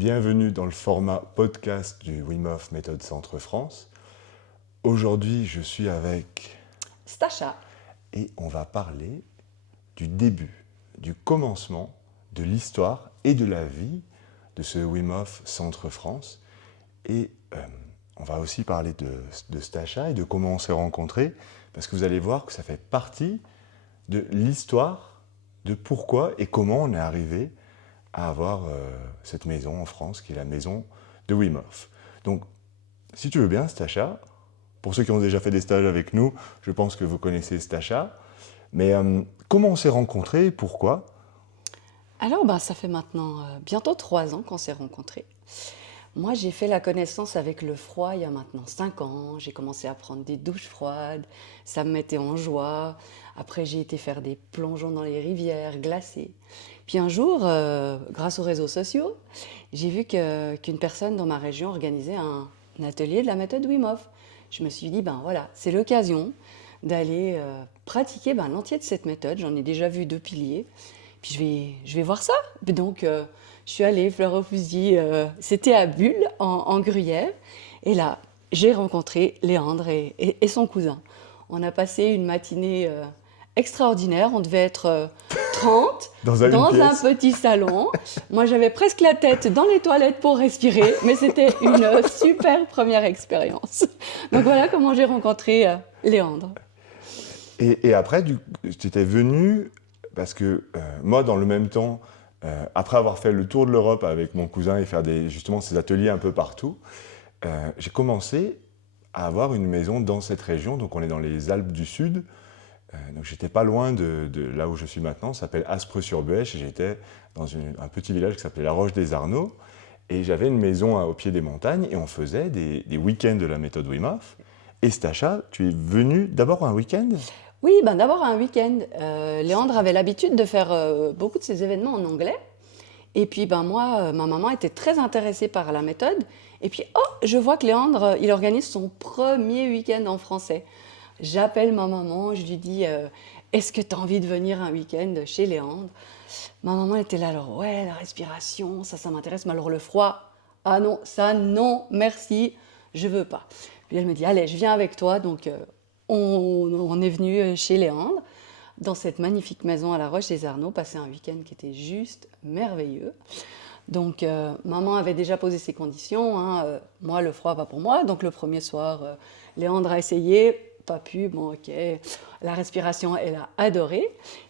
bienvenue dans le format podcast du Wim Hof Méthode Centre France. Aujourd'hui, je suis avec Stacha. Et on va parler du début, du commencement de l'histoire et de la vie de ce Wim Hof Centre France. Et on va aussi parler de Stacha et de comment on s'est rencontrés, parce que vous allez voir que ça fait partie de l'histoire de pourquoi et comment on est arrivé à avoir cette maison en France, qui est la maison de Wim Hof. Donc, si tu veux bien, Stacha, pour ceux qui ont déjà fait des stages avec nous, je pense que vous connaissez Stacha, mais comment on s'est rencontrés et pourquoi? Alors, ça fait maintenant bientôt 3 ans qu'on s'est rencontrés. Moi, j'ai fait la connaissance avec le froid il y a maintenant 5 ans. J'ai commencé à prendre des douches froides, ça me mettait en joie. Après, j'ai été faire des plongeons dans les rivières glacées. Puis un jour, grâce aux réseaux sociaux, j'ai vu qu'une personne dans ma région organisait un atelier de la méthode Wim Hof. Je me suis dit, voilà, c'est l'occasion d'aller pratiquer l'entier de cette méthode. J'en ai déjà vu 2 piliers. Puis je vais voir ça. Puis donc, je suis allée, fleur au fusil, c'était à Bulle, en Gruyère. Et là, j'ai rencontré Léandre et son cousin. On a passé une matinée extraordinaire. On devait être 30 dans un petit salon. Moi, j'avais presque la tête dans les toilettes pour respirer, mais c'était une super première expérience. Donc voilà comment j'ai rencontré Léandre. Et après, tu étais venu, parce que moi, dans le même temps, après avoir fait le tour de l'Europe avec mon cousin et faire justement ces ateliers un peu partout, j'ai commencé à avoir une maison dans cette région. Donc on est dans les Alpes du Sud. Donc j'étais pas loin de là où je suis maintenant, ça s'appelle Aspres-sur-Buech. J'étais dans un petit village qui s'appelait La Roche-des-Arnaud. Et j'avais une maison au pied des montagnes et on faisait des week-ends de la méthode Wim Hof. Et Stacha, tu es venu d'abord un week-end? Oui, d'abord un week-end. Léandre avait l'habitude de faire beaucoup de ses événements en anglais. Et puis moi, ma maman était très intéressée par la méthode. Et puis, je vois que Léandre, il organise son premier week-end en français. J'appelle ma maman, je lui dis est-ce que tu as envie de venir un week-end chez Léandre? Ma maman était là, alors ouais, la respiration, ça m'intéresse, mais alors le froid, ah non, ça non, merci, je veux pas. Puis elle me dit allez, je viens avec toi. Donc on est venu chez Léandre, dans cette magnifique maison à La Roche-des-Arnaud, passer un week-end qui était juste merveilleux. Donc maman avait déjà posé ses conditions, moi le froid pas pour moi, donc le premier soir, Léandre a essayé, pas pu, bon ok, la respiration elle a adoré.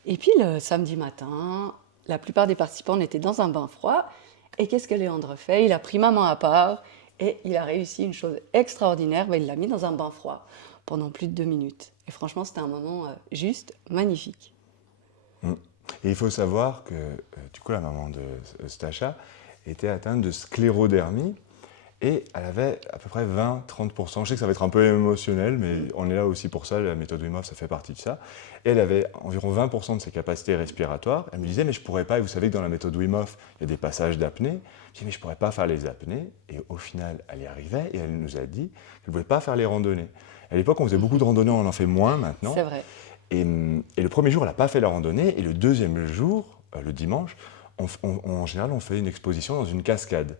Et puis le samedi matin, la plupart des participants étaient dans un bain froid, et qu'est-ce que Léandre fait? Il a pris maman à part, et il a réussi une chose extraordinaire, il l'a mis dans un bain froid pendant plus de 2 minutes. Et franchement, c'était un moment juste magnifique. Et il faut savoir que, du coup, la maman de Stacha était atteinte de sclérodermie et elle avait à peu près 20-30%. Je sais que ça va être un peu émotionnel, mais on est là aussi pour ça, la méthode Wim Hof, ça fait partie de ça. Et elle avait environ 20% de ses capacités respiratoires. Elle me disait, mais je pourrais pas, et vous savez que dans la méthode Wim Hof, il y a des passages d'apnée. Je disais, mais je pourrais pas faire les apnées. Et au final, elle y arrivait et elle nous a dit qu'elle ne pouvait pas faire les randonnées. À l'époque, on faisait beaucoup de randonnées, on en fait moins maintenant. C'est vrai. Et le premier jour, elle n'a pas fait la randonnée. Et le deuxième jour, le dimanche, en général, on fait une exposition dans une cascade.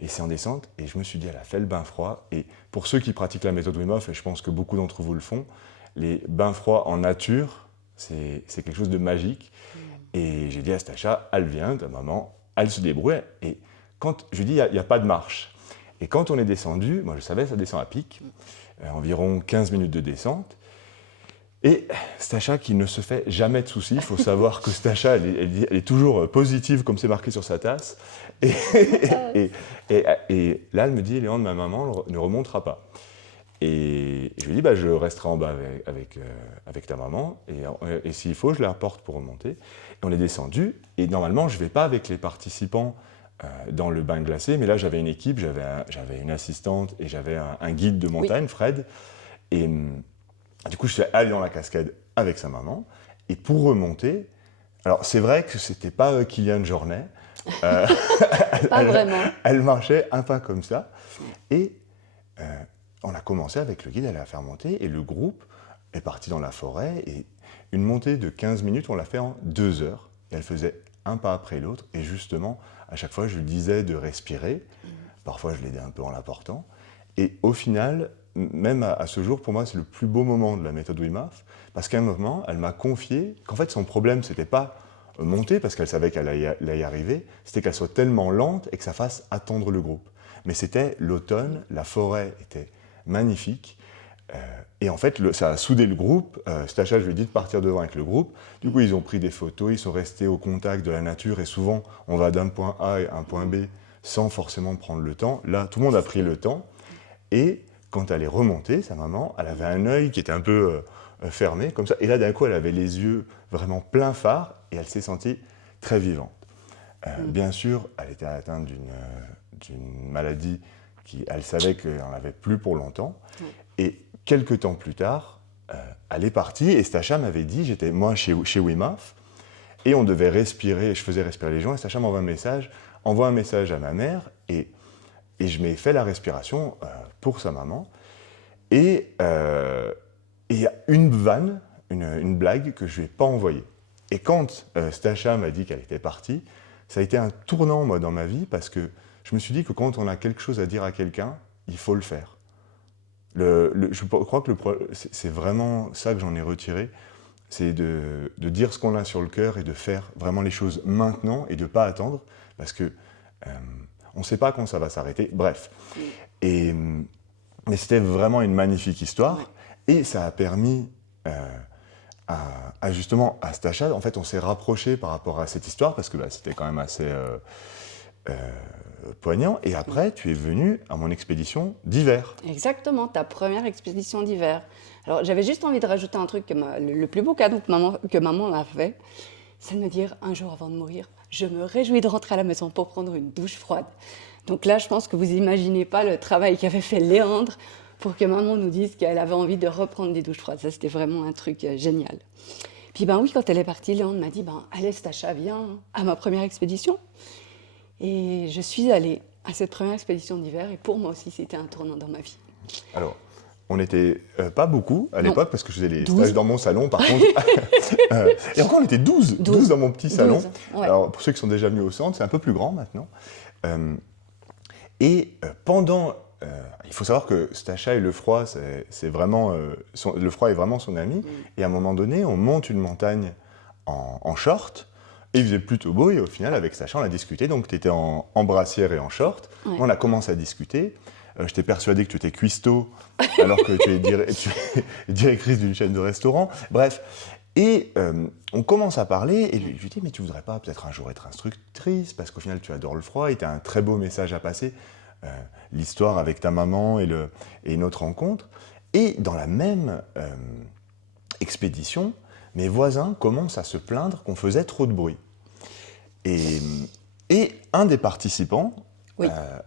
Et c'est en descente. Et je me suis dit, elle a fait le bain froid. Et pour ceux qui pratiquent la méthode Wim Hof, et je pense que beaucoup d'entre vous le font, les bains froids en nature, c'est quelque chose de magique. Et j'ai dit à Stacha, elle vient, ta maman, elle se débrouille. Et quand je lui dis, il n'y a pas de marche. Et quand on est descendu, moi je savais, ça descend à pic, environ 15 minutes de descente. Et Stacha qui ne se fait jamais de soucis, il faut savoir que Stacha, elle est toujours positive comme c'est marqué sur sa tasse. Et là, elle me dit, Léandre, ma maman ne remontera pas. Et je lui dis, je resterai en bas avec ta maman, et s'il faut, je la porte pour remonter. Et on est descendu, et normalement, je ne vais pas avec les participants dans le bain glacé, mais là, j'avais une équipe, j'avais une assistante, et j'avais un guide de montagne, oui. Fred, et du coup, je suis allé dans la cascade avec sa maman, et pour remonter, alors c'est vrai que c'était pas Kylian Jornet, pas vraiment. Elle marchait un pas comme ça, et on a commencé avec le guide à la faire monter, et le groupe est parti dans la forêt, et une montée de 15 minutes, on l'a fait en 2 heures, et elle faisait un pas après l'autre. Et justement, à chaque fois, je lui disais de respirer. Parfois, je l'aidais un peu en l'apportant. Et au final, même à ce jour, pour moi, c'est le plus beau moment de la méthode Wim Hof, parce qu'à un moment, elle m'a confié qu'en fait, son problème, c'était pas monter, parce qu'elle savait qu'elle allait y arriver, c'était qu'elle soit tellement lente et que ça fasse attendre le groupe. Mais c'était l'automne, la forêt était magnifique, et en fait, ça a soudé le groupe. Stacha, je lui ai dit de partir devant avec le groupe. Du coup, ils ont pris des photos, ils sont restés au contact de la nature, et souvent, on va d'un point A à un point B sans forcément prendre le temps. Là, tout le monde a pris le temps, et quand elle est remontée, sa maman, elle avait un œil qui était un peu fermé, comme ça. Et là, d'un coup, elle avait les yeux vraiment plein phare, et elle s'est sentie très vivante. Bien sûr, elle était atteinte d'une maladie elle savait qu'elle n'en avait plus pour longtemps. Et quelques temps plus tard, elle est partie, et Stacha m'avait dit, j'étais moi chez Wim Hof, et on devait respirer, je faisais respirer les gens, et Stacha m'envoie un message à ma mère, et je m'ai fait la respiration pour sa maman. Et il y a une vanne, une blague que je ne lui ai pas envoyée. Et quand Stacha m'a dit qu'elle était partie, ça a été un tournant, moi, dans ma vie, parce que je me suis dit que quand on a quelque chose à dire à quelqu'un, il faut le faire. Je crois que c'est vraiment ça que j'en ai retiré, c'est de dire ce qu'on a sur le cœur et de faire vraiment les choses maintenant et de ne pas attendre, parce que on ne sait pas quand ça va s'arrêter. Bref. Mais c'était vraiment une magnifique histoire, et ça a permis justement à Stacha, en fait, on s'est rapprochés par rapport à cette histoire, parce que c'était quand même assez poignant. Et après, tu es venu à mon expédition d'hiver. Exactement, ta première expédition d'hiver. Alors, j'avais juste envie de rajouter un truc, le plus beau cadeau que maman m'a fait, c'est de me dire, un jour avant de mourir, je me réjouis de rentrer à la maison pour prendre une douche froide. Donc là, je pense que vous n'imaginez pas le travail qu'avait fait Léandre pour que maman nous dise qu'elle avait envie de reprendre des douches froides. Ça, c'était vraiment un truc génial. Puis oui, quand elle est partie, Léandre m'a dit, allez Stacha, viens à ma première expédition. Et je suis allée à cette première expédition d'hiver, et pour moi aussi, c'était un tournant dans ma vie. Alors, on n'était pas beaucoup à l'époque, parce que je faisais les 12. stages dans mon salon, par contre. Et encore, on était 12 dans mon petit salon. 12, ouais. Alors, pour ceux qui sont déjà venus au centre, c'est un peu plus grand maintenant. Pendant... il faut savoir que Stacha et le froid, c'est vraiment... le froid est vraiment son ami. Et à un moment donné, on monte une montagne en short, et il faisait plutôt beau, et au final, avec Stacha, on a discuté. Donc, tu étais en brassière et en short. Ouais. On a commencé à discuter. Je t'ai persuadé que tu étais cuistot, alors que tu es directrice d'une chaîne de restaurants. Bref. Et on commence à parler, et je lui dis, mais tu voudrais pas peut-être un jour être instructrice, parce qu'au final, tu adores le froid, et tu as un très beau message à passer. L'histoire avec ta maman et notre rencontre. Et dans la même expédition, mes voisins commencent à se plaindre qu'on faisait trop de bruit. Et un des participants,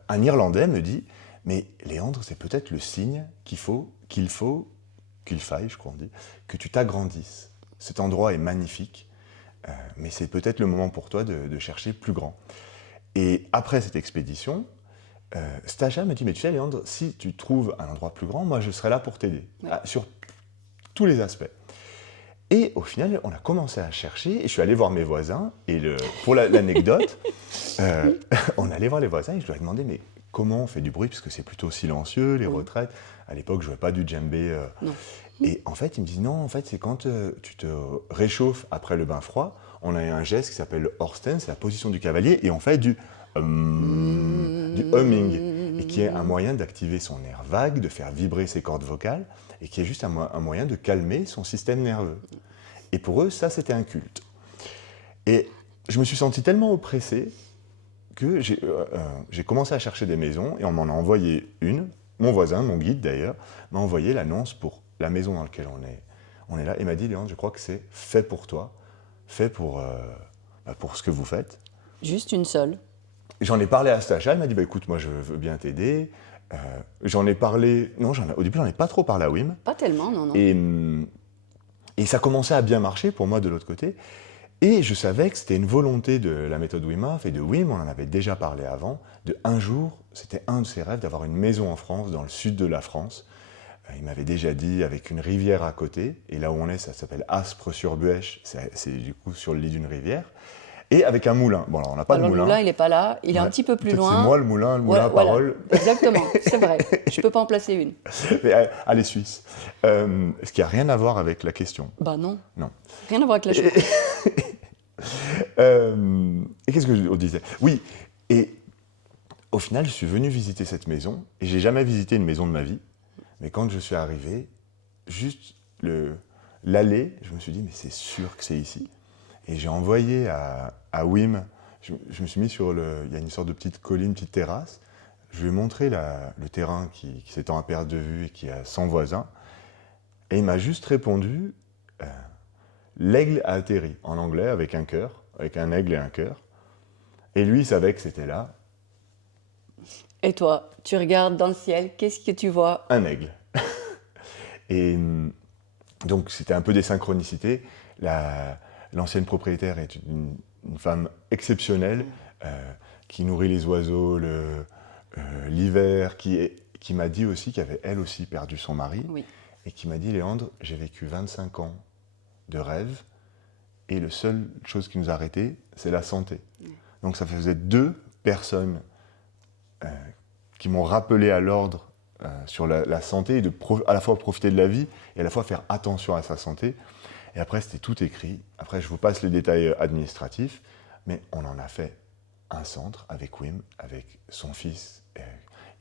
un Irlandais, me dit, mais Léandre, c'est peut-être le signe qu'il faille, je crois on dit, que tu t'agrandisses. Cet endroit est magnifique, mais c'est peut-être le moment pour toi de chercher plus grand. Et après cette expédition, Stacha me dit, mais tu sais Léandre, si tu trouves un endroit plus grand, moi je serai là pour t'aider, sur tous les aspects. Et au final, on a commencé à chercher, et je suis allé voir mes voisins, et pour l'anecdote, on allait voir les voisins, et je leur ai demandé, mais comment on fait du bruit, puisque c'est plutôt silencieux, les retraites. À l'époque, je ne jouais pas du djembé. Et en fait, ils me disent, non, en fait, c'est quand tu te réchauffes après le bain froid, on a un geste qui s'appelle Horsten, c'est la position du cavalier, et on fait du humming, et qui est un moyen d'activer son nerf vague, de faire vibrer ses cordes vocales, et qui est juste un moyen de calmer son système nerveux. Et pour eux, ça, c'était un culte. Et je me suis senti tellement oppressé que j'ai commencé à chercher des maisons, et on m'en a envoyé une. Mon voisin, mon guide d'ailleurs, m'a envoyé l'annonce pour la maison dans laquelle on est là, et m'a dit, Léandre, je crois que c'est fait pour toi, fait pour ce que vous faites. Juste une seule. J'en ai parlé à Stacha, elle m'a dit, écoute, moi je veux bien t'aider. J'en ai parlé, au début j'en ai pas trop parlé à Wim. Pas tellement, non. Et ça commençait à bien marcher pour moi de l'autre côté. Et je savais que c'était une volonté de la méthode Wim Hof et de Wim, on en avait déjà parlé avant, un jour, c'était un de ses rêves d'avoir une maison en France, dans le sud de la France. Il m'avait déjà dit, avec une rivière à côté, et là où on est, ça s'appelle Aspres-sur-Buèche, c'est du coup sur le lit d'une rivière. Et avec un moulin. Bon, alors on n'a pas Alors de le moulin. moulin, il n'est pas là, il est un Ouais. petit peu plus Peut-être loin. c'est moi le moulin Voilà, parole. exactement, c'est vrai. Je ne peux pas en placer une. Mais allez, Suisse. Ce qui n'a rien à voir avec la question. Bah non, Non. rien à voir avec la chose. Et qu'est-ce que on disait? Oui, et au final, je suis venu visiter cette maison, et j'ai jamais visité une maison de ma vie. Mais quand je suis arrivé, juste l'allée, je me suis dit, mais c'est sûr que c'est ici. Et j'ai envoyé à Wim, je me suis mis il y a une sorte de petite colline, petite terrasse. Je lui ai montré le terrain qui s'étend à perte de vue et qui a 100 voisins. Et il m'a juste répondu, l'aigle a atterri, en anglais, avec un cœur, avec un aigle et un cœur. Et lui, il savait que c'était là, Et toi, tu regardes dans le ciel, qu'est-ce que tu vois? un aigle. Et donc, c'était un peu des synchronicités. L'ancienne propriétaire est une femme exceptionnelle qui nourrit les oiseaux l'hiver, qui m'a dit aussi qu'elle avait elle aussi perdu son mari Oui. et qui m'a dit, Léandre, j'ai vécu 25 ans de rêve et la seule chose qui nous a arrêtés, c'est la santé. Donc ça faisait 2 personnes qui m'ont rappelé à l'ordre sur la santé, et à la fois profiter de la vie et à la fois faire attention à sa santé. Et après, c'était tout écrit. Après, je vous passe les détails administratifs, mais on en a fait un centre avec Wim, avec son fils.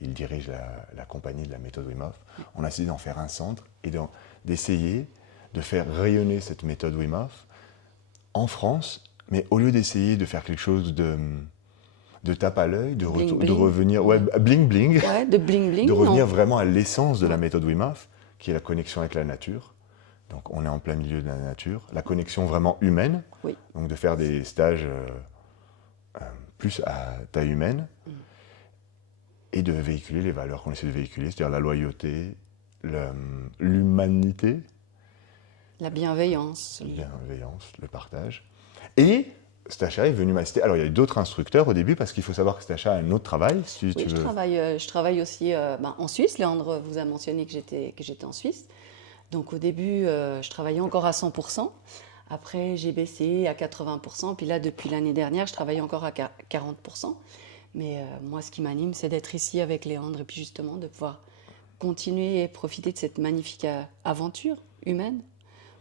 Il dirige la compagnie de la méthode Wim Hof. On a essayé d'en faire un centre et d'essayer de faire rayonner cette méthode Wim Hof en France, mais au lieu d'essayer de faire quelque chose de tape à l'œil, de revenir, bling bling, de bling bling, de revenir vraiment à l'essence de la méthode Wim Hof, qui est la connexion avec la nature. Donc on est en plein milieu de la nature, la connexion vraiment humaine, donc de faire des stages plus à taille humaine, et de véhiculer les valeurs qu'on essaie de véhiculer, c'est-à-dire la loyauté, l'humanité, la bienveillance, le partage. Et Stacha est venu m'assister. Alors, il y a eu d'autres instructeurs au début, parce qu'il faut savoir que Stacha a un autre travail. Si tu veux. Je travaille aussi en Suisse. Léandre vous a mentionné que j'étais en Suisse. Donc, au début, je travaillais encore à 100%. Après, j'ai baissé à 80%. Puis là, depuis l'année dernière, je travaille encore à 40%. Mais moi, ce qui m'anime, c'est d'être ici avec Léandre et puis justement de pouvoir continuer et profiter de cette magnifique aventure humaine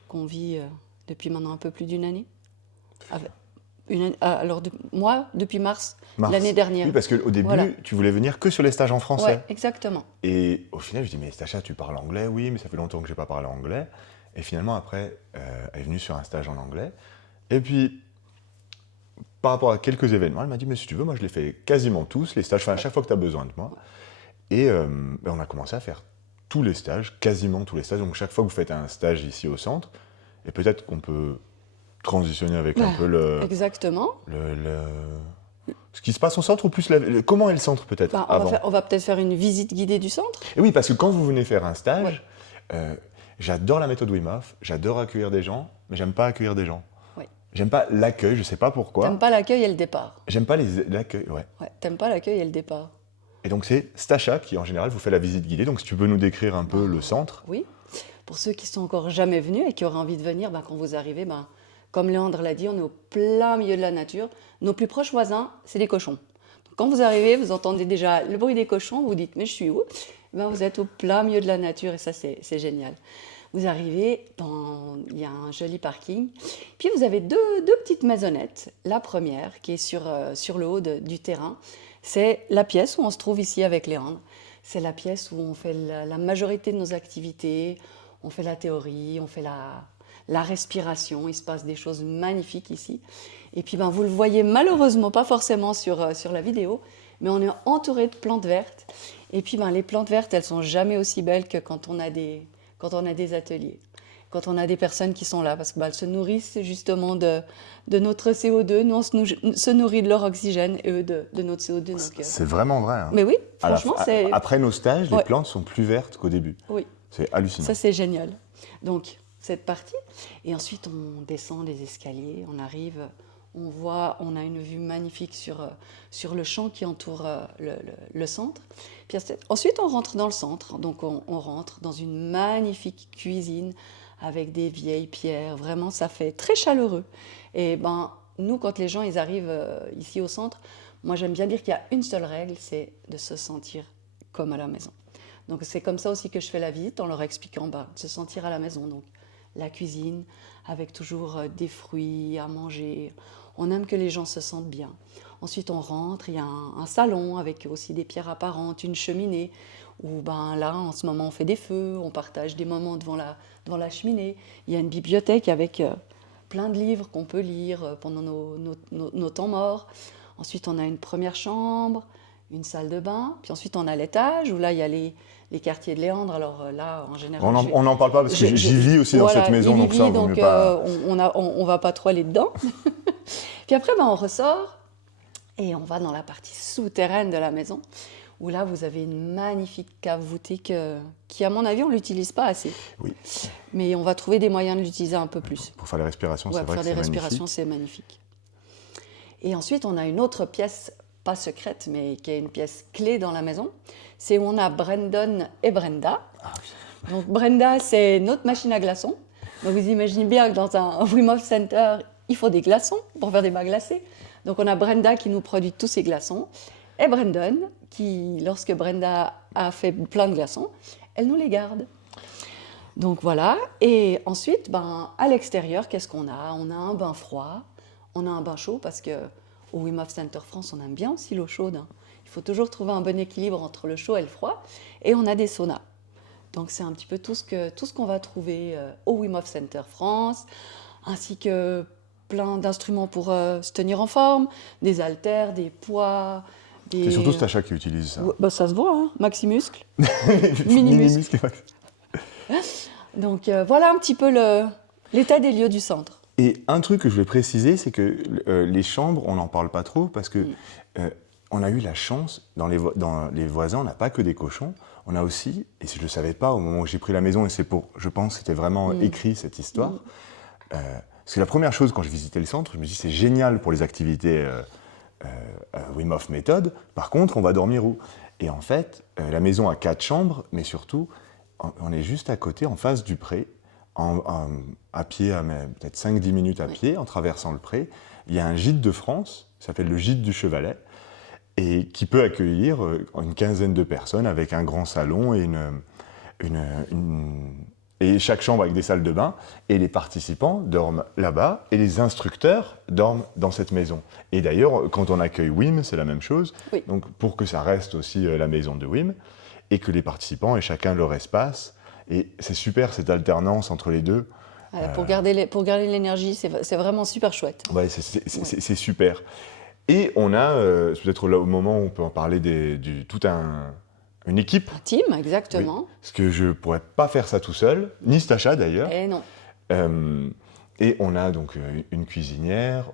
qu'on vit depuis maintenant un peu plus d'une année. Moi, depuis mars. L'année dernière. Oui, parce qu'au début, tu voulais venir que sur les stages en français. Oui, exactement. Et au final, je dis, mais Stacha, tu parles anglais? Oui, mais ça fait longtemps que je n'ai pas parlé anglais. Et finalement, après, elle est venue sur un stage en anglais. Et puis, par rapport à quelques événements, elle m'a dit, mais si tu veux, moi, je les fais quasiment tous, les stages, enfin, à chaque fois que tu as besoin de moi. Et on a commencé à faire tous les stages, quasiment tous les stages. Donc, chaque fois que vous faites un stage ici au centre, et peut-être qu'on peut transitionner avec un peu exactement. Ce qui se passe au centre, ou plus comment est le centre peut-être on va peut-être faire une visite guidée du centre. Et oui, parce que quand vous venez faire un stage, j'adore la méthode Wim Hof, j'adore accueillir des gens, mais j'aime pas accueillir des gens. J'aime pas l'accueil, je sais pas pourquoi. T'aimes pas l'accueil et le départ. J'aime pas l'accueil, T'aimes pas l'accueil et le départ. Et donc c'est Stacha qui en général vous fait la visite guidée, donc si tu peux nous décrire un peu le centre. Oui, pour ceux qui sont encore jamais venus et qui auraient envie de venir, quand vous arrivez, comme Léandre l'a dit, on est au plein milieu de la nature. Nos plus proches voisins, c'est les cochons. Donc, quand vous arrivez, vous entendez déjà le bruit des cochons, vous dites « mais je suis où ?» Vous êtes au plein milieu de la nature et ça, c'est génial. Vous arrivez, il y a un joli parking. Puis vous avez deux petites maisonnettes. La première, qui est sur le haut du terrain, c'est la pièce où on se trouve ici avec Léandre. C'est la pièce où on fait la majorité de nos activités. On fait la théorie, on fait la respiration. Il se passe des choses magnifiques ici. Et puis vous le voyez malheureusement pas forcément sur la vidéo, mais on est entouré de plantes vertes. Et puis les plantes vertes, elles sont jamais aussi belles que quand on a des ateliers, quand on a des personnes qui sont là, parce qu'elles se nourrissent justement de notre CO2. Nous, on se nourrit de leur oxygène et eux de notre CO2. C'est vraiment vrai. Hein. Mais oui, franchement, c'est... Après nos stages, les plantes sont plus vertes qu'au début. Oui. C'est hallucinant. Ça, c'est génial. Donc, cette partie. Et ensuite, on descend les escaliers, on arrive, on a une vue magnifique sur le champ qui entoure le centre. Puis ensuite, on rentre dans le centre. Donc, on rentre dans une magnifique cuisine avec des vieilles pierres. Vraiment, ça fait très chaleureux. Et nous, quand les gens ils arrivent ici au centre, moi j'aime bien dire qu'il y a une seule règle, c'est de se sentir comme à la maison. Donc c'est comme ça aussi que je fais la visite, en leur expliquant de se sentir à la maison. Donc la cuisine, avec toujours des fruits à manger. On aime que les gens se sentent bien. Ensuite on rentre, il y a un salon avec aussi des pierres apparentes, une cheminée, où là en ce moment on fait des feux, on partage des moments devant la cheminée. Il y a une bibliothèque avec plein de livres qu'on peut lire pendant nos temps morts. Ensuite, on a une première chambre, une salle de bain. Puis ensuite, on a l'étage où là, il y a les quartiers de Léandre. Alors là, en général... On n'en parle pas parce que j'y vis aussi dans cette maison. Donc ça, donc on va pas trop aller dedans. Puis après, on ressort et on va dans la partie souterraine de la maison où là, vous avez une magnifique cave voûtée qui, à mon avis, on ne l'utilise pas assez. Oui. Mais on va trouver des moyens de l'utiliser un peu plus. Pour faire les respirations, c'est vrai que c'est magnifique. Pour faire des respirations, c'est magnifique. Et ensuite, on a une autre pièce, pas secrète, mais qui est une pièce clé dans la maison. C'est où on a Brandon et Brenda. Ah, oui. Donc Brenda, c'est notre machine à glaçons. Donc vous imaginez bien que dans un Wim Hof Center, il faut des glaçons pour faire des bains glacés. Donc on a Brenda qui nous produit tous ces glaçons. Et Brandon, qui, lorsque Brenda a fait plein de glaçons, elle nous les garde. Donc voilà. Et ensuite, à l'extérieur, qu'est-ce qu'on a? On a un bain froid, on a un bain chaud, parce qu'au Wim Hof Center France, on aime bien aussi l'eau chaude. Il faut toujours trouver un bon équilibre entre le chaud et le froid. Et on a des saunas. Donc c'est un petit peu tout ce qu'on va trouver au Wim Hof Center France, ainsi que plein d'instruments pour se tenir en forme, des haltères, des poids... C'est surtout Stacha qui utilise ça. Ça se voit, hein, Maximuscle. Mini-muscle. Donc voilà un petit peu l'état des lieux du centre. Et un truc que je voulais préciser, c'est que les chambres, on n'en parle pas trop parce que on a eu la chance, dans les voisins, on n'a pas que des cochons, on a aussi, et je ne le savais pas au moment où j'ai pris la maison, et je pense que c'était vraiment écrit cette histoire, parce que la première chose quand je visitais le centre, je me dis c'est génial pour les activités Wim Hof méthode, par contre on va dormir où? Et en fait, la maison a 4 chambres, mais surtout, on est juste à côté, en face du pré, à pied, peut-être 5-10 minutes à pied, en traversant le pré. Il y a un gîte de France, ça s'appelle le gîte du Chevalet, et qui peut accueillir une quinzaine de personnes avec un grand salon et chaque chambre avec des salles de bain. Et les participants dorment là-bas et les instructeurs dorment dans cette maison. Et d'ailleurs, quand on accueille Wim, c'est la même chose. Oui. Donc pour que ça reste aussi la maison de Wim, et que les participants aient chacun leur espace. Et c'est super cette alternance entre les deux. Pour garder l'énergie, c'est vraiment super chouette. Ouais, c'est super. Et on a, c'est peut-être là au moment où on peut en parler, une équipe. Un team, exactement. Oui, parce que je ne pourrais pas faire ça tout seul, ni Stacha d'ailleurs. Et non. Et on a donc une cuisinière,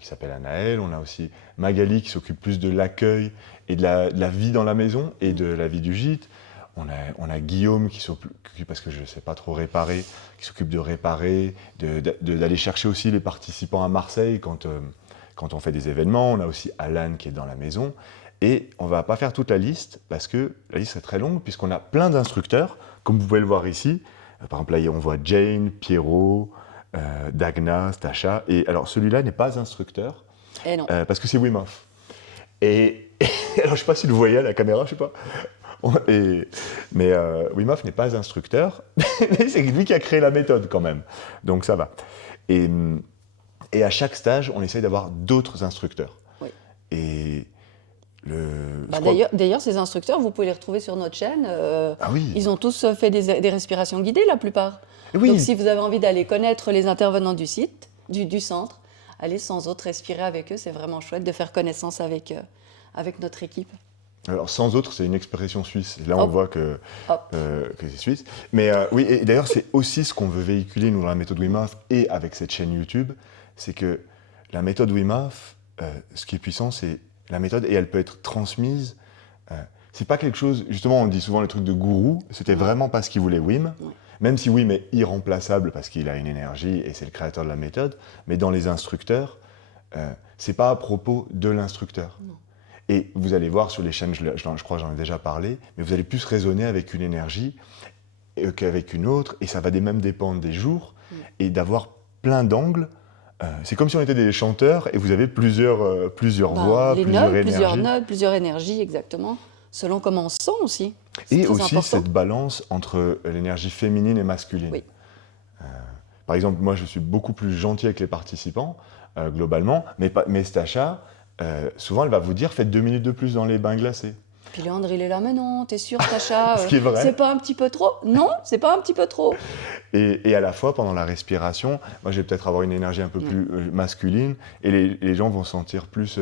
qui s'appelle Anaëlle, on a aussi Magali qui s'occupe plus de l'accueil et de la vie dans la maison et de la vie du gîte. On a Guillaume qui s'occupe, parce que je ne sais pas trop réparer, qui s'occupe de réparer, d'aller chercher aussi les participants à Marseille quand on fait des événements. On a aussi Alan qui est dans la maison. Et on ne va pas faire toute la liste, parce que la liste est très longue, puisqu'on a plein d'instructeurs, comme vous pouvez le voir ici. Par exemple, là, on voit Jane, Pierrot, Dagna, Stacha. Et alors, celui-là n'est pas instructeur, et non. Parce que c'est Wim Hof. Et alors, je ne sais pas si vous voyez à la caméra, je ne sais pas. Mais Wim Hof n'est pas instructeur, mais c'est lui qui a créé la méthode quand même. Donc ça va. Et à chaque stage, on essaye d'avoir d'autres instructeurs. Oui. Et d'ailleurs, ces instructeurs, vous pouvez les retrouver sur notre chaîne. Ah oui. Ils ont tous fait des respirations guidées, la plupart. Oui. Donc si vous avez envie d'aller connaître les intervenants du site, du centre, allez sans autre respirer avec eux. C'est vraiment chouette de faire connaissance avec notre équipe. Alors, sans autre, c'est une expression suisse. Là, on voit que c'est suisse. Mais oui, et d'ailleurs, c'est aussi ce qu'on veut véhiculer, nous, dans la méthode Wim Hof et avec cette chaîne YouTube. C'est que la méthode Wim Hof, ce qui est puissant, c'est la méthode, et elle peut être transmise. C'est pas quelque chose, justement, on dit souvent le truc de gourou. C'était vraiment pas ce qu'il voulait Wim. Oui. Même si Wim est irremplaçable parce qu'il a une énergie et c'est le créateur de la méthode. Mais dans les instructeurs, c'est pas à propos de l'instructeur. Non. Et vous allez voir sur les chaînes, je crois que j'en ai déjà parlé, mais vous allez plus raisonner avec une énergie qu'avec une autre, et ça va même dépendre des jours, et d'avoir plein d'angles C'est comme si on était des chanteurs et vous avez plusieurs voix, Les plusieurs notes, plusieurs énergies. notes, plusieurs énergies, exactement. Selon comment on se sent aussi. C'est Et très aussi important. cette balance entre l'énergie féminine et masculine. Oui. Par exemple, moi je suis beaucoup plus gentil avec les participants, globalement, mais Stacha, souvent elle va vous dire faites 2 minutes de plus dans les bains glacés. Puis Léandre, il est là, mais non, t'es sûr, Sacha, Ce qui est vrai. c'est pas un petit peu trop? Non, c'est pas un petit peu trop. Et à la fois, pendant la respiration, moi je vais peut-être avoir une énergie un peu plus masculine et les gens vont se sentir plus,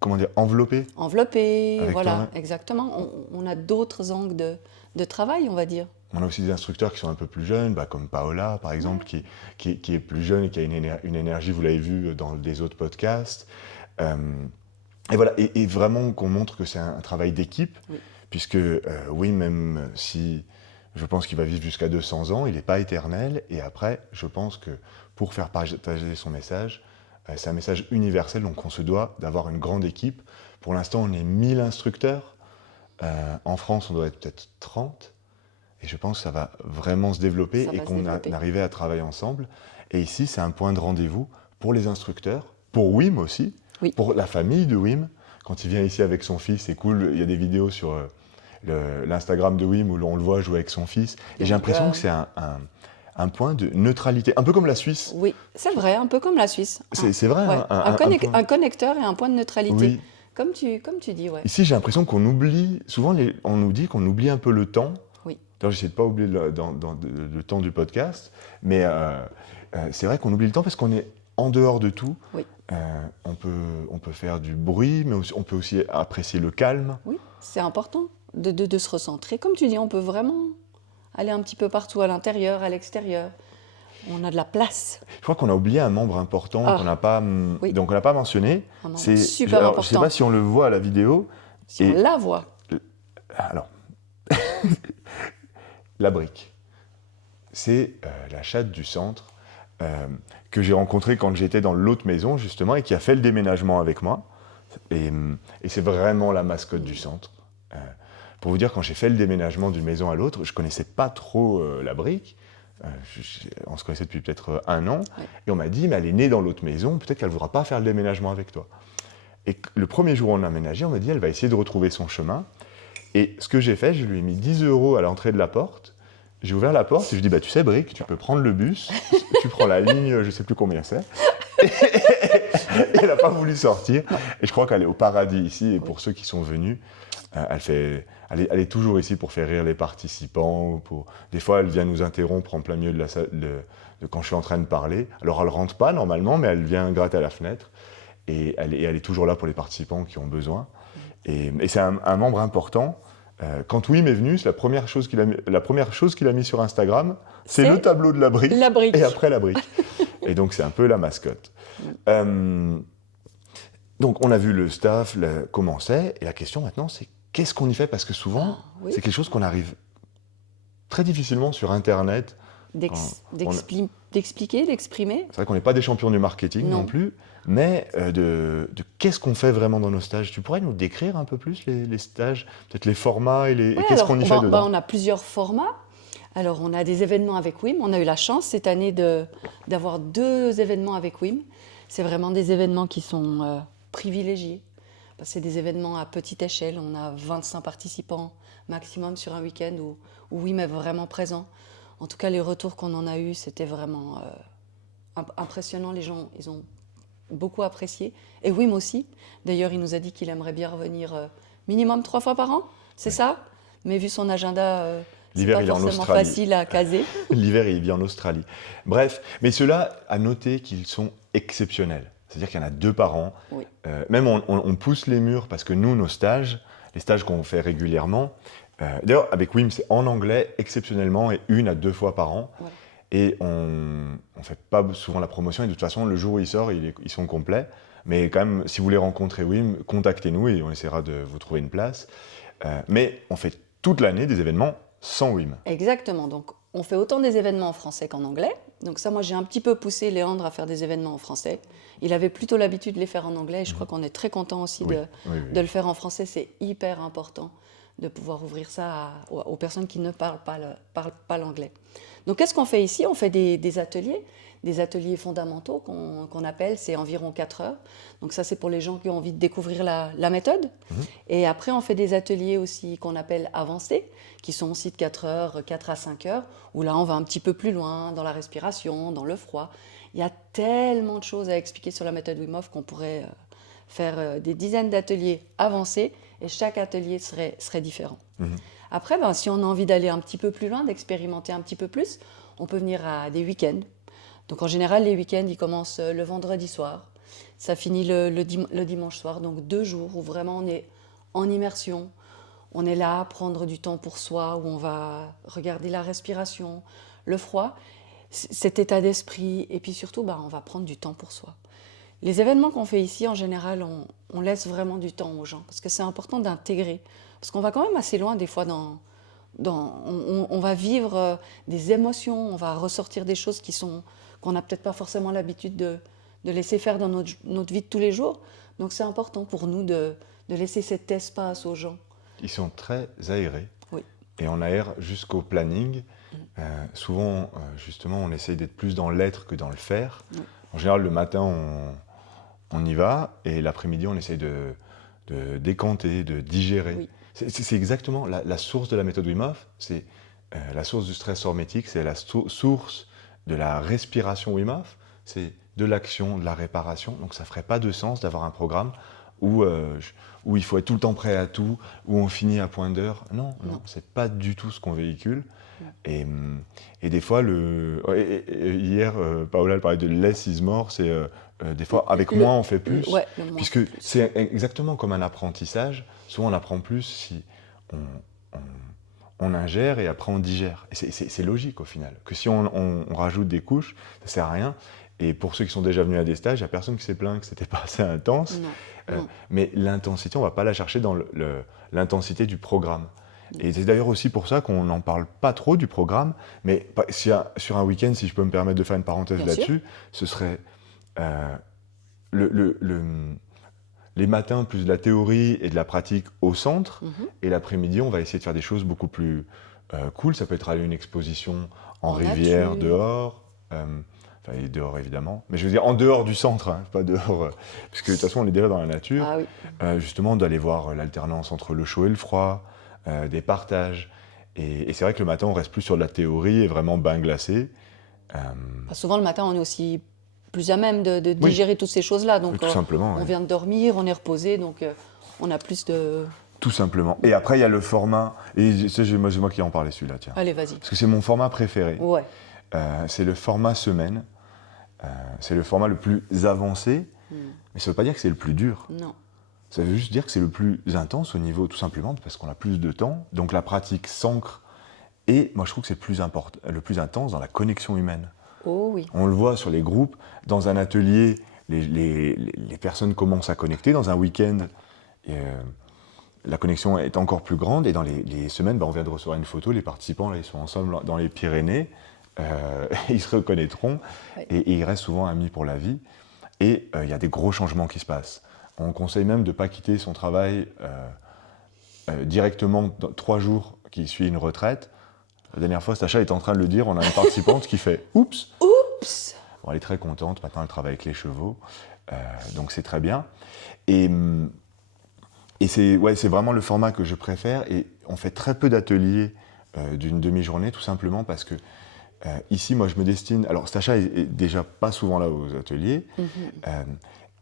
comment dire, enveloppés. Enveloppé, Avec voilà, toi-même. exactement. On a d'autres angles de travail, on va dire. On a aussi des instructeurs qui sont un peu plus jeunes, comme Paola par exemple, qui est plus jeune et qui a une énergie, vous l'avez vu dans des autres podcasts. Et voilà, et vraiment qu'on montre que c'est un travail d'équipe, Oui. puisque oui, même si je pense qu'il va vivre jusqu'à 200 ans, il n'est pas éternel, et après, je pense que pour faire partager son message, c'est un message universel, donc on se doit d'avoir une grande équipe. Pour l'instant, on est 1000 instructeurs, en France, on doit être peut-être 30, et je pense que ça va vraiment se développer Ça et va se qu'on développer. arrive à travailler ensemble. Et ici, c'est un point de rendez-vous pour les instructeurs, pour Wim aussi, Oui. pour la famille de Wim. Quand il vient ici avec son fils, c'est cool. Il y a des vidéos sur l'Instagram de Wim où on le voit jouer avec son fils. Et j'ai l'impression que c'est un point de neutralité, un peu comme la Suisse. Oui, c'est vrai, un peu comme la Suisse. C'est vrai, Ouais. hein, Un connecteur et un point de neutralité. Oui. Comme tu dis, ouais. Ici, j'ai l'impression qu'on oublie, souvent on nous dit qu'on oublie un peu le temps. Oui. D'ailleurs, j'essaie de ne pas oublier le temps du podcast, mais c'est vrai qu'on oublie le temps parce qu'on est en dehors de tout. Oui. On peut faire du bruit, mais on peut aussi apprécier le calme. Oui, c'est important de se recentrer. Comme tu dis, on peut vraiment aller un petit peu partout, à l'intérieur, à l'extérieur. On a de la place. Je crois qu'on a oublié un membre important Ah, qu'on n'a pas, oui. donc on n'a pas mentionné. Un membre C'est super alors, je ne sais important. pas si on le voit à la vidéo. Si Et- on la voit. Alors, la brique. C'est la chatte du centre que j'ai rencontrée quand j'étais dans l'autre maison, justement, et qui a fait le déménagement avec moi. Et c'est vraiment la mascotte du centre. Pour vous dire, quand j'ai fait le déménagement d'une maison à l'autre, je ne connaissais pas trop la brique. On se connaissait depuis peut-être 1 an. Ouais. Et on m'a dit, mais elle est née dans l'autre maison, peut-être qu'elle ne voudra pas faire le déménagement avec toi. Et le premier jour où on a aménagé, on m'a dit, elle va essayer de retrouver son chemin. Et ce que j'ai fait, je lui ai mis 10 € à l'entrée de la porte. J'ai ouvert la porte et je lui ai dit, tu sais, Brick, tu peux prendre le bus, tu prends la ligne, je ne sais plus combien c'est. Et elle n'a pas voulu sortir. Et je crois qu'elle est au paradis ici. Et pour ceux qui sont venus, elle est toujours ici pour faire rire les participants. Des fois, elle vient nous interrompre en plein milieu de la salle, de quand je suis en train de parler. Alors, elle ne rentre pas normalement, mais elle vient gratter à la fenêtre. Et elle est toujours là pour les participants qui ont besoin. Et c'est un membre important. Quand Wim est venu, c'est la première chose qu'il a mis sur Instagram, c'est le tableau de la brique, La brique. et après la brique. Et donc c'est un peu la mascotte. Donc on a vu le staff comment c'est, et la question maintenant c'est qu'est-ce qu'on y fait, parce que souvent oui. c'est quelque chose qu'on arrive très difficilement sur Internet. D'expliquer, d'exprimer. C'est vrai qu'on n'est pas des champions du marketing non plus, mais de qu'est-ce qu'on fait vraiment dans nos stages. Tu pourrais nous décrire un peu plus les stages, peut-être les formats et qu'est-ce qu'on y fait dedans? On a plusieurs formats. Alors, on a des événements avec Wim. On a eu la chance cette année d'avoir 2 événements avec Wim. C'est vraiment des événements qui sont privilégiés. Parce que c'est des événements à petite échelle. On a 25 participants maximum sur un week-end où Wim est vraiment présent. En tout cas, les retours qu'on en a eus, c'était vraiment impressionnant. Les gens, ils ont beaucoup apprécié. Et Wim aussi. D'ailleurs, il nous a dit qu'il aimerait bien revenir minimum 3 fois par an. C'est ça? Mais vu son agenda, c'est pas forcément facile à caser. L'hiver, il vit en Australie. Bref, mais ceux-là, à noter qu'ils sont exceptionnels. C'est-à-dire qu'il y en a 2 par an. Oui. Même on pousse les murs parce que nous, nos stages, les stages qu'on fait régulièrement, d'ailleurs, avec Wim, c'est en anglais exceptionnellement et 1 à 2 fois par an. Ouais. Et on ne fait pas souvent la promotion. Et de toute façon, le jour où il sort, ils sont complets. Mais quand même, si vous voulez rencontrer Wim, contactez-nous et on essaiera de vous trouver une place. Mais on fait toute l'année des événements sans Wim. Exactement. Donc, on fait autant des événements en français qu'en anglais. Donc ça, moi, j'ai un petit peu poussé Léandre à faire des événements en français. Il avait plutôt l'habitude de les faire en anglais. Et je crois qu'on est très content aussi de le faire en français. C'est hyper important de pouvoir ouvrir ça aux personnes qui ne parlent pas l'anglais. Donc, qu'est-ce qu'on fait ici? On fait des ateliers des ateliers fondamentaux qu'on appelle, c'est environ 4 heures. Donc ça, c'est pour les gens qui ont envie de découvrir la méthode. Et après, on fait des ateliers aussi qu'on appelle avancés, qui sont aussi de 4 heures, 4 à 5 heures, où là, on va un petit peu plus loin dans la respiration, dans le froid. Il y a tellement de choses à expliquer sur la méthode Wim Hof qu'on pourrait faire des dizaines d'ateliers avancés, et chaque atelier serait différent. Après, si on a envie d'aller un petit peu plus loin, d'expérimenter un petit peu plus, on peut venir à des week-ends. Donc en général, les week-ends, ils commencent le vendredi soir. Ça finit le dimanche soir. Donc 2 jours où vraiment on est en immersion. On est là à prendre du temps pour soi, où on va regarder la respiration, le froid, cet état d'esprit. Et puis surtout, on va prendre du temps pour soi. Les événements qu'on fait ici, en général, on laisse vraiment du temps aux gens. Parce que c'est important d'intégrer. Parce qu'on va quand même assez loin des fois on va vivre des émotions, on va ressortir des choses qu'on n'a peut-être pas forcément l'habitude de laisser faire dans notre vie de tous les jours. Donc c'est important pour nous de laisser cet espace aux gens. Ils sont très aérés. Oui. Et on aère jusqu'au planning. Souvent, justement, on essaye d'être plus dans l'être que dans le faire. Oui. En général, le matin, on y va, et l'après-midi, on essaye de décanter, de digérer. Oui. C'est exactement la source de la méthode Wim Hof, c'est la source du stress hormétique, c'est la source de la respiration Wim Hof, c'est de l'action, de la réparation. Donc ça ne ferait pas de sens d'avoir un programme où il faut être tout le temps prêt à tout, où on finit à point d'heure. Non, ce n'est pas du tout ce qu'on véhicule. Et des fois, hier, Paola parlait de less is more, c'est des fois avec moins on fait plus, puisque c'est exactement comme un apprentissage. Souvent on apprend plus si on ingère et après on digère. Et c'est logique au final, que si on rajoute des couches, ça ne sert à rien. Et pour ceux qui sont déjà venus à des stages, il n'y a personne qui s'est plaint que ce n'était pas assez intense. Non. Mais l'intensité, on ne va pas la chercher dans l'intensité du programme. Et c'est d'ailleurs aussi pour ça qu'on n'en parle pas trop du programme, mais sur un week-end, si je peux me permettre de faire une parenthèse là-dessus, ce serait les matins plus de la théorie et de la pratique au centre, et l'après-midi, on va essayer de faire des choses beaucoup plus cool. Ça peut être aller à une exposition en rivière, nature. Dehors, enfin dehors évidemment, mais je veux dire en dehors du centre, hein, pas dehors, parce que de toute façon on est déjà dans la nature, justement d'aller voir l'alternance entre le chaud et le froid, des partages. Et c'est vrai que le matin, on reste plus sur de la théorie et vraiment bain glacé. Souvent, le matin, on est aussi plus à même de digérer toutes ces choses-là. Donc, tout simplement, on vient de dormir, on est reposé, donc on a plus de... Tout simplement. Et après, il y a le format... Et c'est moi qui en parlais celui-là, tiens. Allez, vas-y. Parce que c'est mon format préféré. Ouais. C'est le format semaine. C'est le format le plus avancé. Mais ça ne veut pas dire que c'est le plus dur. Non. Ça veut juste dire que c'est le plus intense au niveau, tout simplement, parce qu'on a plus de temps. Donc la pratique s'ancre. Et moi, je trouve que c'est le plus intense dans la connexion humaine. Oh oui. On le voit sur les groupes. Dans un atelier, les personnes commencent à connecter. Dans un week-end, la connexion est encore plus grande. Et dans les semaines, on vient de recevoir une photo. Les participants, là, ils sont ensemble dans les Pyrénées. Ils se reconnaîtront. Oui. Et ils restent souvent amis pour la vie. Et il y a des gros changements qui se passent. On conseille même de ne pas quitter son travail directement 3 jours qui suit une retraite. La dernière fois, Sacha est en train de le dire, on a une participante qui fait « Oups !» Oups. Bon, elle est très contente, maintenant elle travaille avec les chevaux, donc c'est très bien. Et c'est vraiment le format que je préfère, et on fait très peu d'ateliers d'une demi-journée, tout simplement parce que ici, moi je me destine... Alors Sacha est déjà pas souvent là aux ateliers,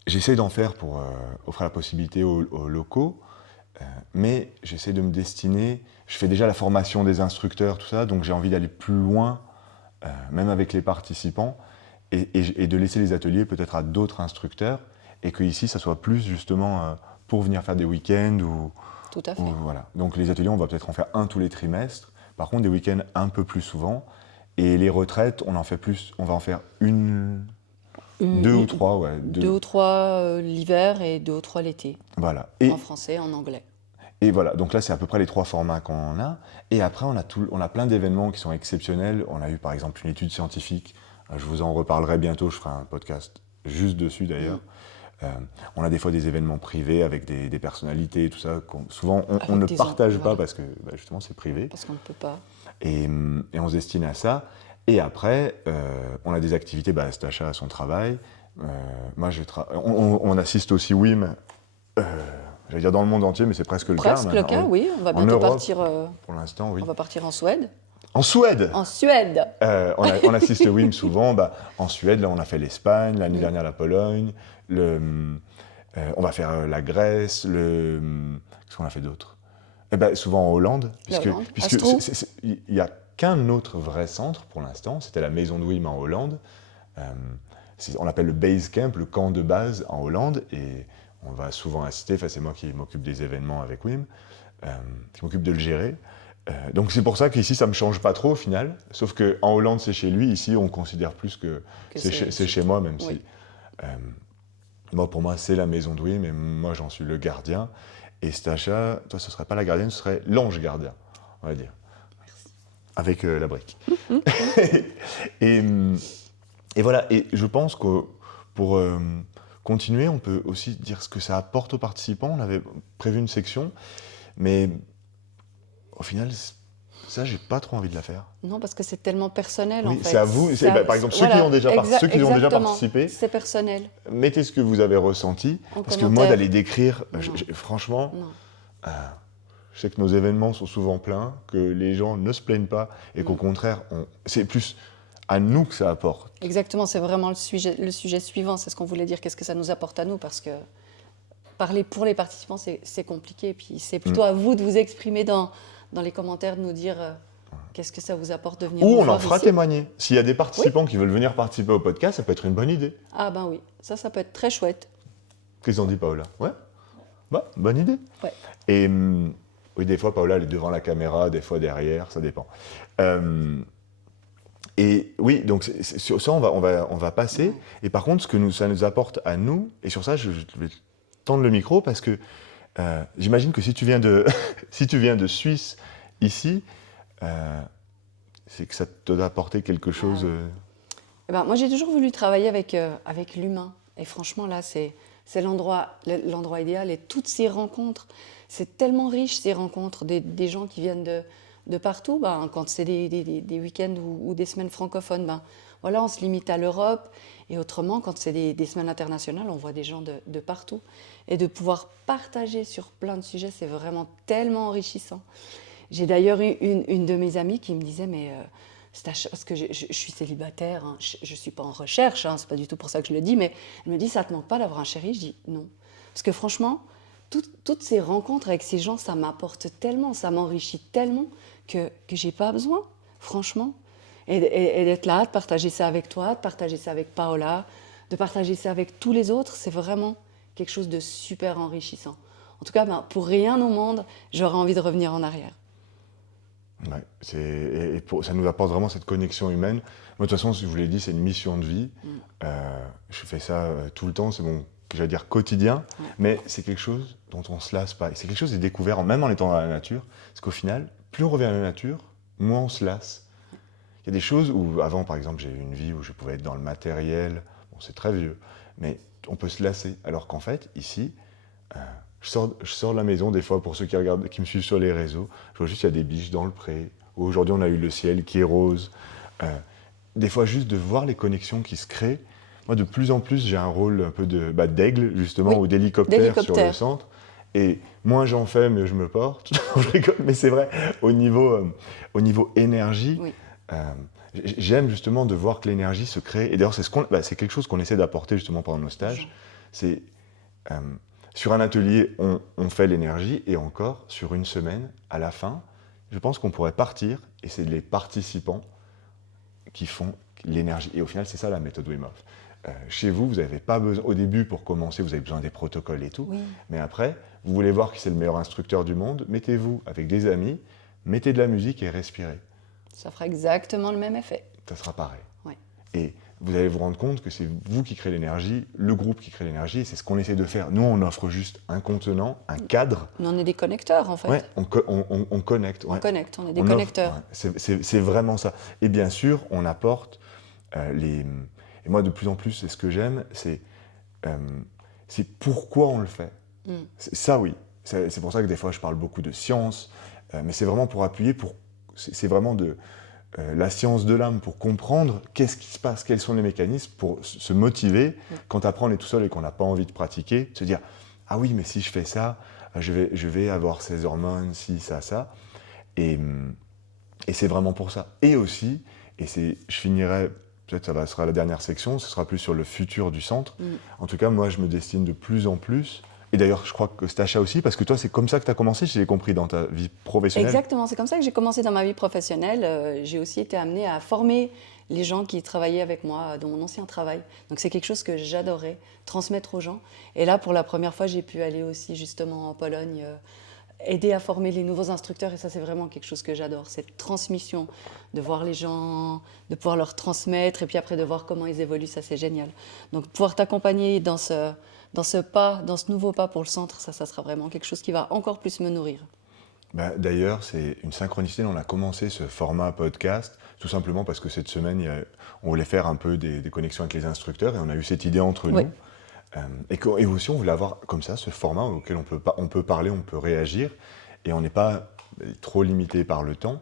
j'essaie d'en faire pour offrir la possibilité aux locaux, mais j'essaie de me destiner, je fais déjà la formation des instructeurs, tout ça, donc j'ai envie d'aller plus loin, même avec les participants, et de laisser les ateliers peut-être à d'autres instructeurs, et que ici ça soit plus justement pour venir faire des week-ends ou... Tout à fait. Voilà. Donc les ateliers, on va peut-être en faire un tous les trimestres, par contre des week-ends un peu plus souvent, et les retraites, on va en faire deux ou trois, ouais. 2 ou 3 l'hiver et 2 ou 3 l'été. Voilà. En français, en anglais. Et voilà, donc là c'est à peu près les 3 formats qu'on a. Et après on a plein d'événements qui sont exceptionnels. On a eu par exemple une étude scientifique, je vous en reparlerai bientôt, je ferai un podcast juste dessus d'ailleurs. On a des fois des événements privés avec des personnalités, tout ça. Souvent on ne partage pas parce que justement c'est privé. Parce qu'on ne peut pas. Et on se destine à ça. Et après, on a des activités, Stacha a son travail. Moi, on assiste aussi WIM, j'allais dire dans le monde entier, mais c'est presque le cas. Presque le cas, oui. On va En bientôt Europe, partir. pour l'instant, oui. On va partir en Suède. En Suède En Suède. On assiste au WIM souvent. En Suède, là, on a fait l'Espagne, l'année dernière la Pologne. On va faire la Grèce. Qu'est-ce qu'on a fait d'autre? Souvent en Hollande. Puisque il n'y a qu'un autre vrai centre pour l'instant. C'était la maison de WIM en Hollande. On l'appelle le base camp, le camp de base en Hollande. Et on va souvent assister. Enfin, c'est moi qui m'occupe des événements avec WIM, qui m'occupe de le gérer. Donc c'est pour ça qu'ici ça me change pas trop au final, sauf qu'en Hollande c'est chez lui, ici on considère plus que c'est chez moi, même si pour moi c'est la maison de WIM, mais moi j'en suis le gardien, et Stacha, toi ce serait pas la gardienne, ce serait l'ange gardien, on va dire. Merci. Avec la brique. et voilà, et je pense que pour continuer, on peut aussi dire ce que ça apporte aux participants. On avait prévu une section, mais au final, ça, j'ai pas trop envie de la faire. Non, parce que c'est tellement personnel, oui, en fait. C'est à vous. Par exemple, ceux qui ont déjà participé, c'est personnel. Mettez ce que vous avez ressenti. Parce que moi, d'aller décrire, franchement, je sais que nos événements sont souvent pleins, que les gens ne se plaignent pas, et qu'au contraire, c'est plus à nous que ça apporte. Exactement, c'est vraiment le sujet suivant. C'est ce qu'on voulait dire. Qu'est-ce que ça nous apporte à nous? Parce que parler pour les participants, c'est compliqué. Puis c'est plutôt à vous de vous exprimer dans les commentaires, de nous dire qu'est-ce que ça vous apporte de venir nous voir. Ou on en fera témoigner. S'il y a des participants qui veulent venir participer au podcast, ça peut être une bonne idée. Ah ben oui, ça peut être très chouette. Qu'est-ce qu'on dit, Paola? Ouais, bonne idée. Ouais. Et oui, des fois, Paola, elle est devant la caméra, des fois derrière, ça dépend. Et oui, donc sur ça, on va passer. Et par contre, ce que ça nous apporte à nous, et sur ça, je vais tendre le micro, parce que j'imagine que si tu viens de Suisse, ici, c'est que ça t'a apporté quelque chose. Moi, j'ai toujours voulu travailler avec l'humain. Et franchement, là, c'est l'endroit idéal. Et toutes ces rencontres, c'est tellement riche, ces rencontres, des gens qui viennent de partout. Quand c'est des week-ends ou des semaines francophones, on se limite à l'Europe. Et autrement, quand c'est des semaines internationales, on voit des gens de partout. Et de pouvoir partager sur plein de sujets, c'est vraiment tellement enrichissant. J'ai d'ailleurs eu une de mes amies qui me disait, mais parce que je suis célibataire, hein, je ne suis pas en recherche, hein, c'est pas du tout pour ça que je le dis, mais elle me dit, ça ne te manque pas d'avoir un chéri? Je dis non. Parce que franchement, toutes ces rencontres avec ces gens, ça m'apporte tellement, ça m'enrichit tellement que j'ai pas besoin, franchement. Et d'être là, de partager ça avec toi, de partager ça avec Paola, de partager ça avec tous les autres, c'est vraiment quelque chose de super enrichissant. En tout cas, pour rien au monde, j'aurais envie de revenir en arrière. Ouais, ça nous apporte vraiment cette connexion humaine. Moi, de toute façon, je vous l'ai dit, c'est une mission de vie. Je fais ça tout le temps, c'est mon, j'allais dire, quotidien, mais c'est quelque chose dont on ne se lasse pas. Et c'est quelque chose de découvert, même en étant dans la nature, parce qu'au final, plus on revient à la nature, moins on se lasse. Il y a des choses où, avant, par exemple, j'ai eu une vie où je pouvais être dans le matériel, bon, c'est très vieux, mais on peut se lasser. Alors qu'en fait, ici, je sors de la maison, des fois, pour ceux qui me suivent sur les réseaux, je vois juste qu'il y a des biches dans le pré. Aujourd'hui, on a eu le ciel qui est rose. Des fois, juste de voir les connexions qui se créent. Moi, de plus en plus, j'ai un rôle un peu d'aigle, justement, ou d'hélicoptère sur le centre. Et moins j'en fais, mieux je me porte. Je rigole, mais c'est vrai, au niveau énergie, j'aime justement de voir que l'énergie se crée. Et d'ailleurs, c'est quelque chose qu'on essaie d'apporter justement pendant nos stages. C'est... sur un atelier, on fait l'énergie, et encore, sur une semaine, à la fin, je pense qu'on pourrait partir, et c'est les participants qui font l'énergie. Et au final, c'est ça la méthode Wim Hof. Chez vous, vous n'avez pas besoin, au début, pour commencer, vous avez besoin des protocoles et tout, mais après, vous voulez voir qui c'est le meilleur instructeur du monde, mettez-vous avec des amis, mettez de la musique et respirez. Ça fera exactement le même effet. Ça sera pareil. Ouais. Et vous allez vous rendre compte que c'est vous qui créez l'énergie, le groupe qui crée l'énergie, et c'est ce qu'on essaie de faire. Nous, on offre juste un contenant, un cadre. Nous, on est des connecteurs, en fait. Ouais, on connecte. On connecte, on est des connecteurs. C'est vraiment ça. Et bien sûr, on apporte les... Et moi, de plus en plus, c'est ce que j'aime, c'est pourquoi on le fait. Ça, oui. C'est pour ça que des fois, je parle beaucoup de science, mais c'est vraiment pour appuyer, c'est vraiment la science de l'âme pour comprendre qu'est-ce qui se passe, quels sont les mécanismes pour se motiver quand après on est tout seul et qu'on n'a pas envie de pratiquer, se dire « Ah oui, mais si je fais ça, je vais avoir ces hormones, si, ça. » Et c'est vraiment pour ça. Et aussi, je finirai, peut-être ça sera la dernière section, ce sera plus sur le futur du centre. En tout cas, moi, je me destine de plus en plus. Et d'ailleurs, je crois que Stacha aussi, parce que toi, c'est comme ça que tu as commencé, si j'ai compris, dans ta vie professionnelle. Exactement, c'est comme ça que j'ai commencé dans ma vie professionnelle. J'ai aussi été amenée à former les gens qui travaillaient avec moi dans mon ancien travail. Donc c'est quelque chose que j'adorais, transmettre aux gens. Et là, pour la première fois, j'ai pu aller aussi justement en Pologne, aider à former les nouveaux instructeurs. Et ça, c'est vraiment quelque chose que j'adore, cette transmission, de voir les gens, de pouvoir leur transmettre et puis après de voir comment ils évoluent, ça c'est génial. Donc pouvoir t'accompagner dans ce nouveau pas pour le centre, ça sera vraiment quelque chose qui va encore plus me nourrir. D'ailleurs, c'est une synchronicité. On a commencé ce format podcast tout simplement parce que cette semaine, on voulait faire un peu des connexions avec les instructeurs et on a eu cette idée entre nous. Et aussi, on voulait avoir comme ça ce format auquel on peut parler, on peut réagir et on n'est pas trop limité par le temps.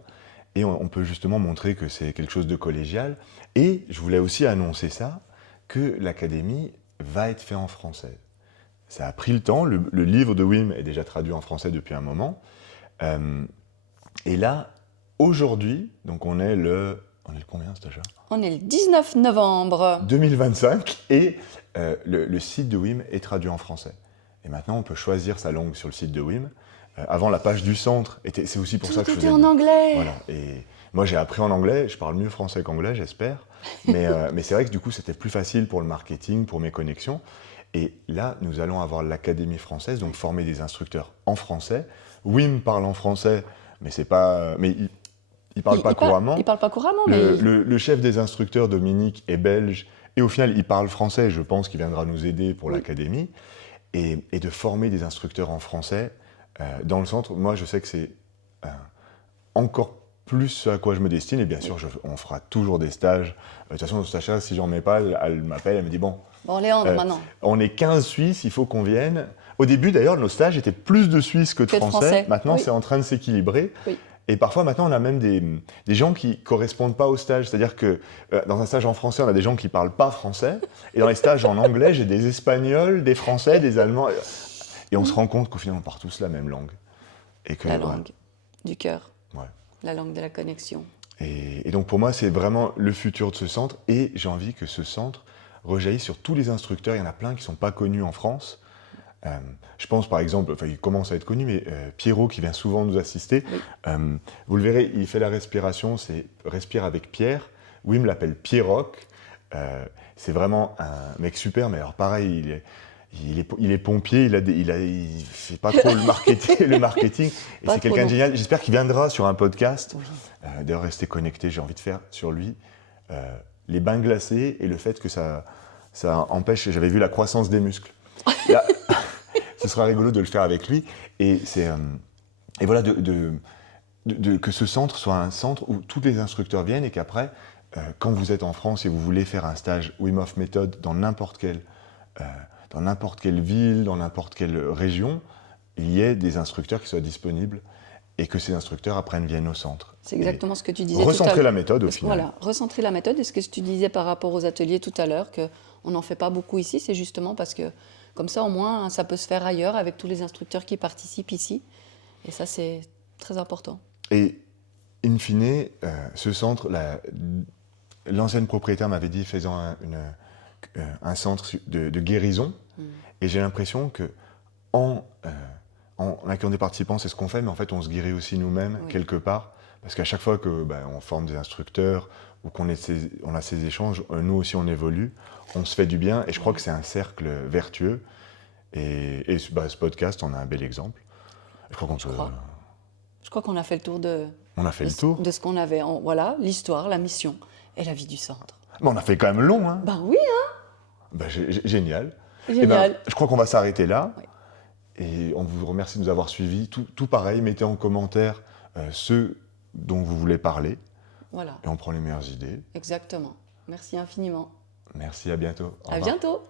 Et on peut justement montrer que c'est quelque chose de collégial. Et je voulais aussi annoncer ça, que l'académie va être fait en français. Ça a pris le temps, le livre de Wim est déjà traduit en français depuis un moment. Et là, aujourd'hui, donc on est le combien, Stacha ? On est le 19 novembre 2025 et le site de Wim est traduit en français. Et maintenant, on peut choisir sa langue sur le site de Wim. Avant, la page du centre, c'est aussi pour ça que je faisais... Tout était en anglais. Voilà, et moi j'ai appris en anglais, je parle mieux français qu'anglais, j'espère. Mais c'est vrai que du coup, c'était plus facile pour le marketing, pour mes connexions. Et là, nous allons avoir l'Académie française, donc former des instructeurs en français. Wim parle en français, mais c'est pas... Mais il parle pas couramment. Il parle pas couramment, Le chef des instructeurs, Dominique, est belge. Et au final, il parle français. Je pense qu'il viendra nous aider pour l'Académie. Et de former des instructeurs en français dans le centre, moi, je sais que c'est encore plus ce à quoi je me destine. Et bien sûr, on fera toujours des stages. De toute façon, Stacha, si j'en mets pas, elle m'appelle, elle me dit « Bon, Léandre, maintenant. On est 15 Suisses, il faut qu'on vienne. » Au début, d'ailleurs, nos stages étaient plus de Suisses que de Français. Maintenant, c'est en train de s'équilibrer. Oui. Et parfois, maintenant, on a même des gens qui ne correspondent pas au stage. C'est-à-dire que dans un stage en français, on a des gens qui ne parlent pas français. Et dans les stages en anglais, j'ai des Espagnols, des Français, des Allemands. Et on se rend compte qu'au final, on parle tous la même langue. Et que, la langue du cœur. Ouais. La langue de la connexion. Et donc, pour moi, c'est vraiment le futur de ce centre. Et j'ai envie que ce centre rejaillisse sur tous les instructeurs. Il y en a plein qui ne sont pas connus en France. Je pense par exemple, il commence à être connu, mais Pierrot qui vient souvent nous assister, vous le verrez, il fait la respiration, c'est respire avec Pierre. Wim l'appelle Pierroc. C'est vraiment un mec super, mais alors pareil, il est pompier, il fait pas trop le marketing et c'est quelqu'un de génial. J'espère qu'il viendra sur un podcast. D'ailleurs, restez connectés, j'ai envie de faire sur lui les bains glacés et le fait que ça empêche, j'avais vu la croissance des muscles. Là, ce sera rigolo de le faire avec lui. Et voilà, que ce centre soit un centre où tous les instructeurs viennent et qu'après, quand vous êtes en France et vous voulez faire un stage Wim Hof Méthode dans n'importe quelle ville, dans n'importe quelle région, il y ait des instructeurs qui soient disponibles et que ces instructeurs après viennent au centre. C'est exactement ce que tu disais tout à l'heure. Recentrer la méthode au final. Voilà, recentrer la méthode. Et ce que tu disais par rapport aux ateliers tout à l'heure, qu'on n'en fait pas beaucoup ici, c'est justement parce que comme ça, au moins, ça peut se faire ailleurs avec tous les instructeurs qui participent ici. Et ça, c'est très important. Et in fine, ce centre, l'ancienne propriétaire m'avait dit, faisant un centre de guérison. Et j'ai l'impression que en accueillant des participants, c'est ce qu'on fait, mais en fait, on se guérit aussi nous-mêmes, quelque part. Parce qu'à chaque fois qu'on forme des instructeurs ou qu'on a ces échanges, nous aussi, on évolue, on se fait du bien. Et je crois que c'est un cercle vertueux. Et ce podcast en a un bel exemple. Je crois qu'on a fait le tour de ce qu'on avait. Voilà, l'histoire, la mission et la vie du centre. Mais on a fait quand même long, hein. Ben oui, hein. Génial. Génial. Je crois qu'on va s'arrêter là. Oui. Et on vous remercie de nous avoir suivis. Tout pareil, mettez en commentaire ceux dont vous voulez parler. Voilà. Et on prend les meilleures idées. Exactement. Merci infiniment. Merci, à bientôt. À bientôt.